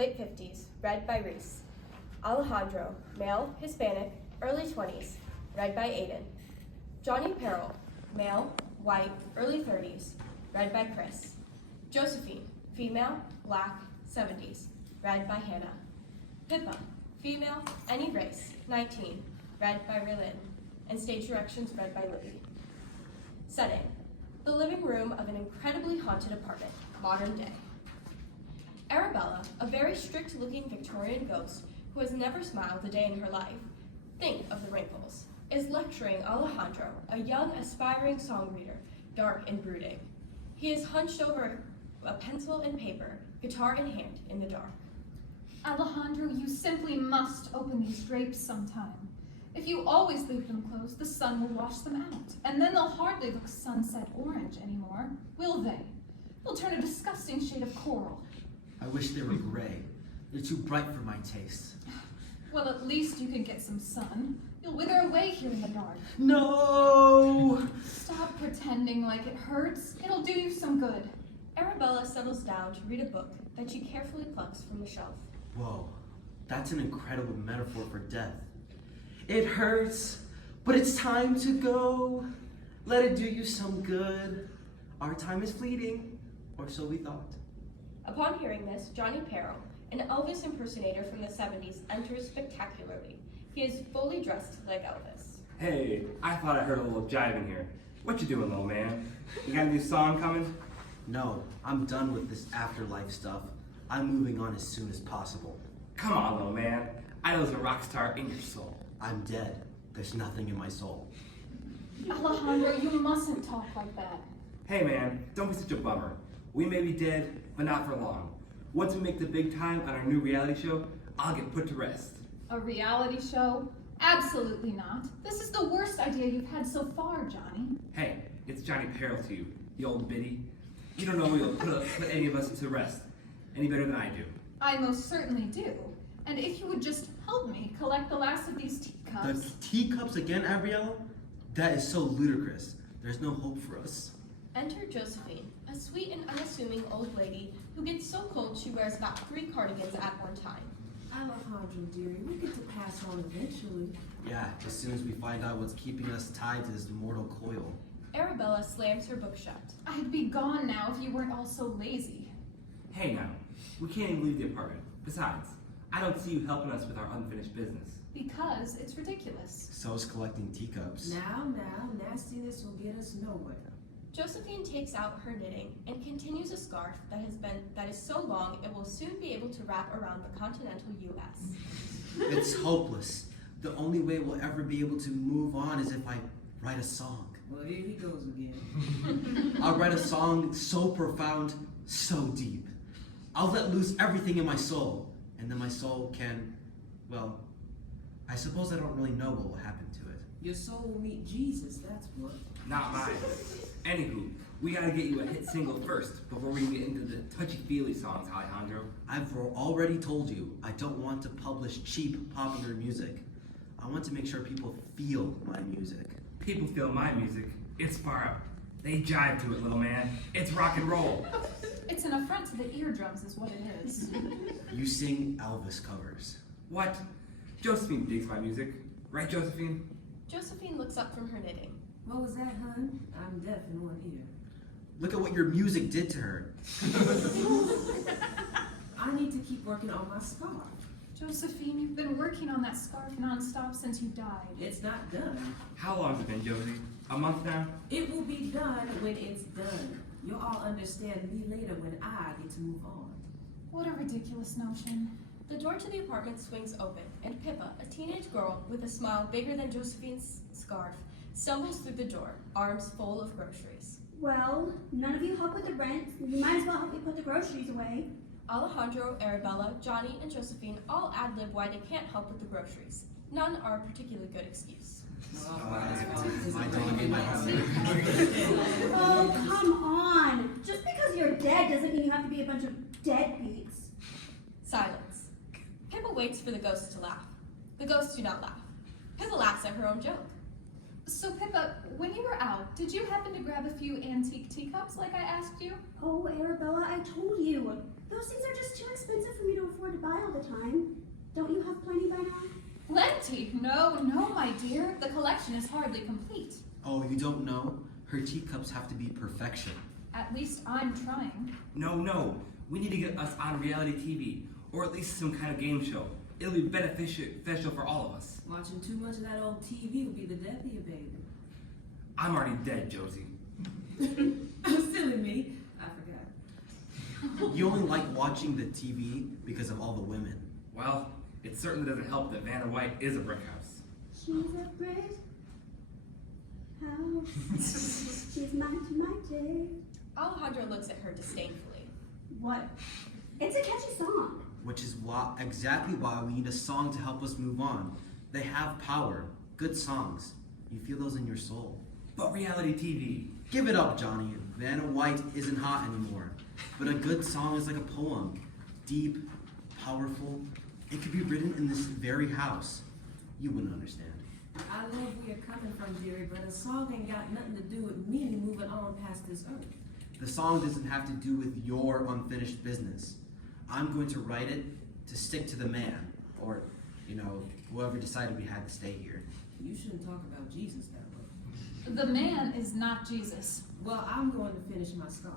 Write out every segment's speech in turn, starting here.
late 50s, read by Reese. Alejandro, male, Hispanic, early 20s, read by Aidan. Johnny Peril, male, white, early 30s, read by Chris. Josephine, female, black, 70s, read by Hannah. Pippa, female, any race, 19, read by Reahlyn, and stage directions read by Libby. Setting, the living room of an incredibly haunted apartment, modern day. Arabella, a very strict-looking Victorian ghost who has never smiled a day in her life, think of the wrinkles, is lecturing Alejandro, a young, aspiring song reader, dark and brooding. He is hunched over a pencil and paper, guitar in hand, in the dark. Alejandro, you simply must open these drapes sometime. If you always leave them closed, the sun will wash them out, and then they'll hardly look sunset orange anymore, will they? They'll turn a disgusting shade of coral. I wish they were gray. They're too bright for my taste. Well, at least you can get some sun. You'll wither away here in the dark. No! Stop pretending like it hurts. It'll do you some good. Arabella settles down to read a book that she carefully plucks from the shelf. Whoa, that's an incredible metaphor for death. It hurts, but it's time to go. Let it do you some good. Our time is fleeting, or so we thought. Upon hearing this, Johnny Peril, an Elvis impersonator from the 70s, enters spectacularly. He is fully dressed like Elvis. Hey, I thought I heard a little jive in here. What you doing, little man? You got a new song coming? No, I'm done with this afterlife stuff. I'm moving on as soon as possible. Come on, little man. I know there's a rock star in your soul. I'm dead. There's nothing in my soul. Alejandro, you mustn't talk like that. Hey, man, don't be such a bummer. We may be dead, but not for long. Once we make the big time on our new reality show, I'll get put to rest. A reality show? Absolutely not. This is the worst idea you've had so far, Johnny. Hey, it's Johnny Peril to you, you old biddy. You don't know you'll put any of us to rest any better than I do. I most certainly do. And if you would just help me collect the last of these teacups. The teacups again, Arabella? That is so ludicrous. There's no hope for us. Enter Josephine, a sweet and unassuming old lady who gets so cold she wears about 3 cardigans at one time. Alejandro, dearie, we get to pass on eventually. Yeah, as soon as we find out what's keeping us tied to this mortal coil. Arabella slams her book shut. I'd be gone now if you weren't all so lazy. Hey now, we can't even leave the apartment. Besides, I don't see you helping us with our unfinished business. Because it's ridiculous. So is collecting teacups. Now, nastiness will get us nowhere. Josephine takes out her knitting and continues a scarf that is so long it will soon be able to wrap around the continental U.S. It's hopeless. The only way we'll ever be able to move on is if I write a song. Well, here he goes again. I'll write a song so profound, so deep. I'll let loose everything in my soul, and then my soul can, well, I suppose I don't really know what will happen to it. Your soul will meet Jesus, that's what. Not mine. Anywho, we gotta get you a hit single first before we can get into the touchy-feely songs, Alejandro. I've already told you, I don't want to publish cheap, popular music. I want to make sure people feel my music. People feel my music. It's far up. They jive to it, little man. It's rock and roll. It's an affront to the eardrums is what it is. You sing Elvis covers. What? Josephine digs my music. Right, Josephine? Josephine looks up from her knitting. What was that, hun? I'm deaf in one ear. Look at what your music did to her. I need to keep working on my scarf. Josephine, you've been working on that scarf nonstop since you died. It's not done. How long's it been, Josie? A month now? It will be done when it's done. You'll all understand me later when I get to move on. What a ridiculous notion. The door to the apartment swings open, and Pippa, a teenage girl with a smile bigger than Josephine's scarf, stumbles through the door, arms full of groceries. Well, none of you help with the rent. You might as well help me put the groceries away. Alejandro, Arabella, Johnny, and Josephine all ad-lib why they can't help with the groceries. None are a particularly good excuse. Oh, come on. Just because you're dead doesn't mean you have to be a bunch of deadbeats. Silence. Pippa waits for the ghosts to laugh. The ghosts do not laugh. Pippa laughs at her own joke. So Pippa, when you were out, did you happen to grab a few antique teacups like I asked you? Oh, Arabella, I told you. Those things are just too expensive for me to afford to the time. Don't you have plenty by now? Plenty? No, my dear. The collection is hardly complete. Oh, you don't know? Her teacups have to be perfection. At least I'm trying. No. We need to get us on reality TV, or at least some kind of game show. It'll be beneficial for all of us. Watching too much of that old TV will be the death of you, baby. I'm already dead, Josie. Silly me. I forgot. You only like watching the TV because of all the women. Well, it certainly doesn't help that Vanna White is a brick house. She's a brick house. She's mighty. Alejandro looks at her disdainfully. What? It's a catchy song. Which is exactly why we need a song to help us move on. They have power. Good songs. You feel those in your soul. But reality TV. Give it up, Johnny. Vanna White isn't hot anymore. But a good song is like a poem. Deep, powerful. It could be written in this very house. You wouldn't understand. I love where you're coming from, dearie, but a song ain't got nothing to do with me moving on past this earth. The song doesn't have to do with your unfinished business. I'm going to write it to stick to the man, or, whoever decided we had to stay here. You shouldn't talk about Jesus that way. The man is not Jesus. Well, I'm going to finish my scarf.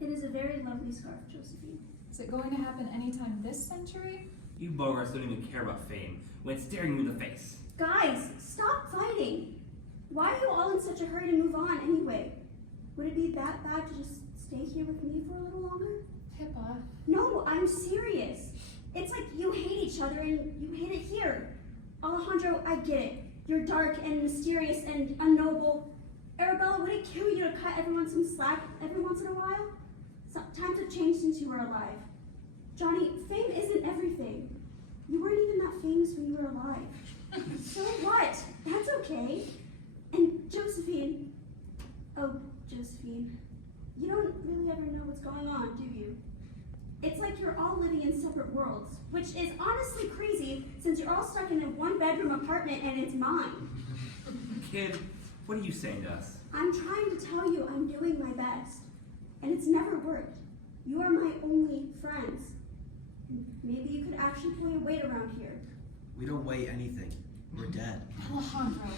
It is a very lovely scarf, Josephine. Is it going to happen anytime this century? You bogarts don't even care about fame when it's staring you in the face. Guys, stop fighting. Why are you all in such a hurry to move on anyway? Would it be that bad to just stay here with me for a little longer? Pippa. No, I'm serious. It's like you hate each other and you hate it here. Alejandro, I get it. You're dark and mysterious and unknowable. Arabella, would it kill you to cut everyone some slack every once in a while? Times have changed since you were alive. Johnny, fame isn't everything. You weren't even that famous when you were alive. So what? That's okay. And Josephine. Oh, Josephine. You don't really ever know what's going on, do you? It's like you're all living in separate worlds, which is honestly crazy since you're all stuck in a one-bedroom apartment and it's mine. Kid, what are you saying to us? I'm trying to tell you I'm doing my best, and it's never worked. You are my only friends. Maybe you could actually pull your weight around here. We don't weigh anything. We're dead. Alejandro.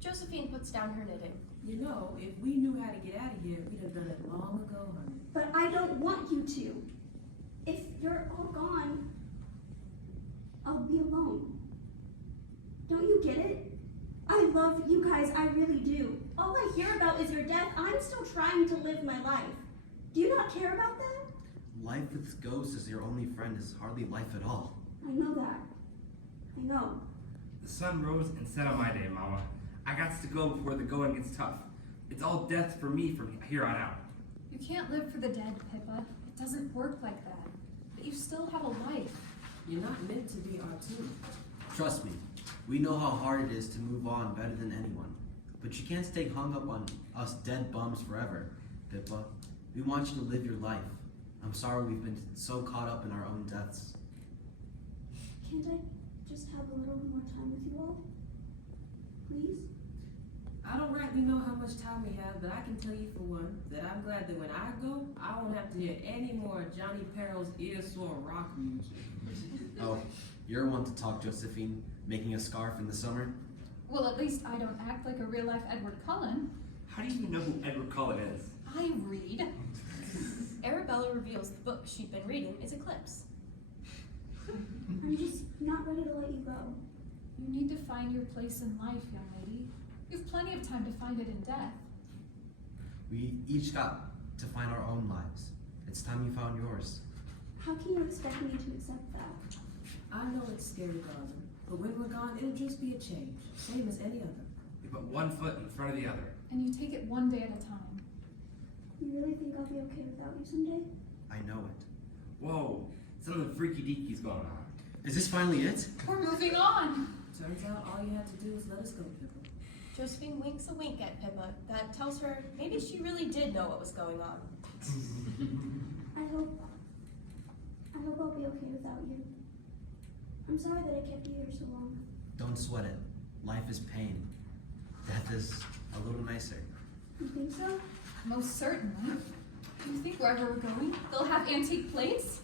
Josephine puts down her knitting. You know, if we knew how to get out of here, we'd have done it long ago, honey. But I don't want you to. If you're all gone, I'll be alone. Don't you get it? I love you guys, I really do. All I hear about is your death. I'm still trying to live my life. Do you not care about that? Life with ghosts as your only friend is hardly life at all. I know that. I know. The sun rose and set on my day, Mama. I got to go before the going gets tough. It's all death for me from here on out. You can't live for the dead, Pippa. It doesn't work like that. But you still have a life. You're not meant to be our team. Trust me, we know how hard it is to move on better than anyone. But you can't stay hung up on us dead bums forever, Pippa. We want you to live your life. I'm sorry we've been so caught up in our own deaths. Can't I just have a little more time with you all? Please? I don't rightly know how much time we have, but I can tell you for one, that I'm glad that when I go, I won't have to hear any more Johnny Peril's ear-sore rock music. Oh, you're one to talk, Josephine. Making a scarf in the summer? Well, at least I don't act like a real-life Edward Cullen. How do you even know who Edward Cullen is? I read. Arabella reveals the book she'd been reading is Eclipse. I'm just not ready to let you go. You need to find your place in life, young lady. You've plenty of time to find it in death. We each got to find our own lives. It's time you found yours. How can you expect me to accept that? I know it's scary, darling, but when we're gone, it'll just be a change, same as any other. You put one foot in front of the other. And you take it one day at a time. You really think I'll be okay without you someday? I know it. Whoa, something freaky deaky's going on. Is this finally it? We're moving on. Turns out all you had to do was let us go, Pippa. Josephine winks a wink at Pippa that tells her maybe she really did know what was going on. I hope I'll be okay without you. I'm sorry that I kept you here so long. Don't sweat it. Life is pain. Death is a little nicer. You think so? Most certainly. Do you think wherever we're going, they'll have antique plates?